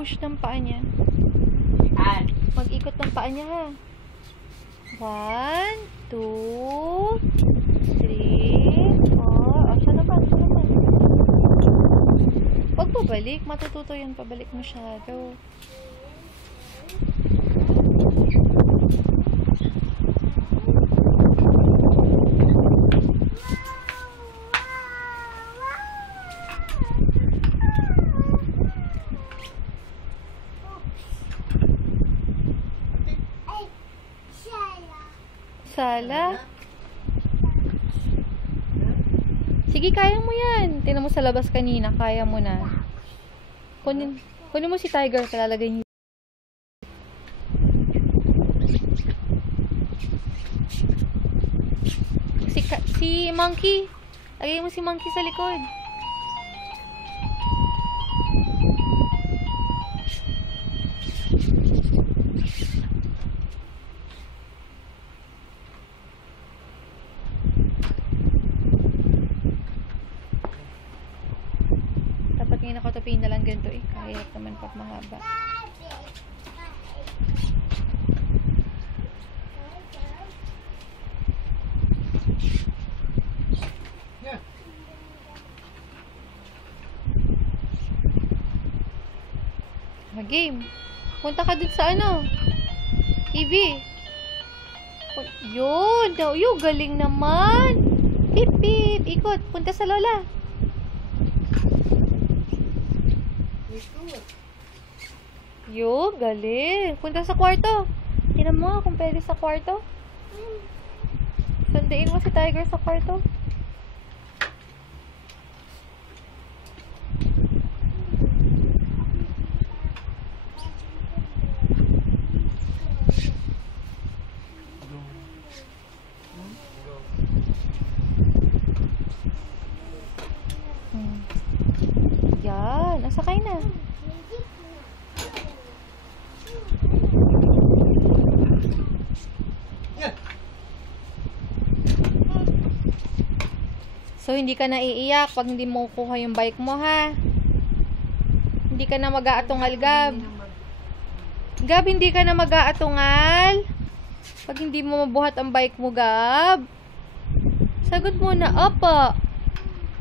mag-push ng paa niya. Mag-ikot ng paa niya, ha. 1, 2, 3, 4. Siya naman. Huwag pabalik. Matututo yun. Pabalik masyado. Sala. Sige, kaya mo yan. Tingnan mo sa labas kanina. Kaya mo na. Kunin mo si Tiger. Kalalagay niyo. Si Monkey. Lagay mo si Monkey sa likod. Dapat ngayon nakatapin na lang ganito eh. Kahit naman pag mahaba. Game. Punta ka dun sa ano? TV. Yun. Yung galing naman. Pip, pip. Ikot. Punta sa lola. Yun. Galing. Punta sa kwarto. Tingnan mo kung pwede sa kwarto. Sundain mo si Tiger sa kwarto. Yan, nasakay na. So, hindi ka na iiyak pag hindi mo kuha yung bike mo, ha? Hindi ka na mag-aatungal, Gab. Gab, hindi ka na mag-aatungal. Pag hindi mo mabuhat ang bike mo, Gab. Sagot mo na, opo.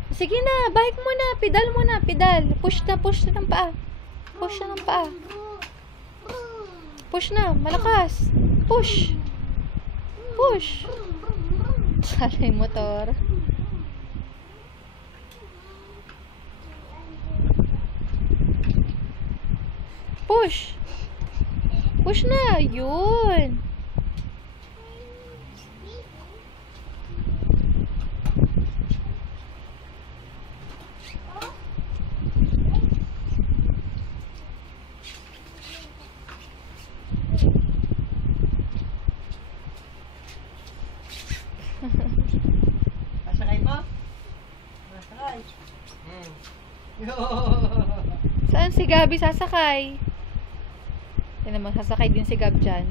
Sige na, bike mo na, pedal mo na, pedal. Push na ng paa. Push na ng paa. Push na, malakas. Push. Push. Sala yung motor. Push. Push na, yun. Masakay mo? Masakay. Saan si Gabi sasakay? Tignan mo, sasakay din si Gab dyan.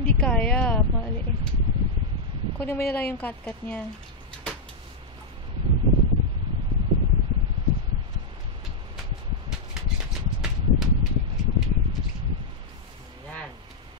Hindi kaya. Mali eh. Kunin mo na lang yung cut-cut niya.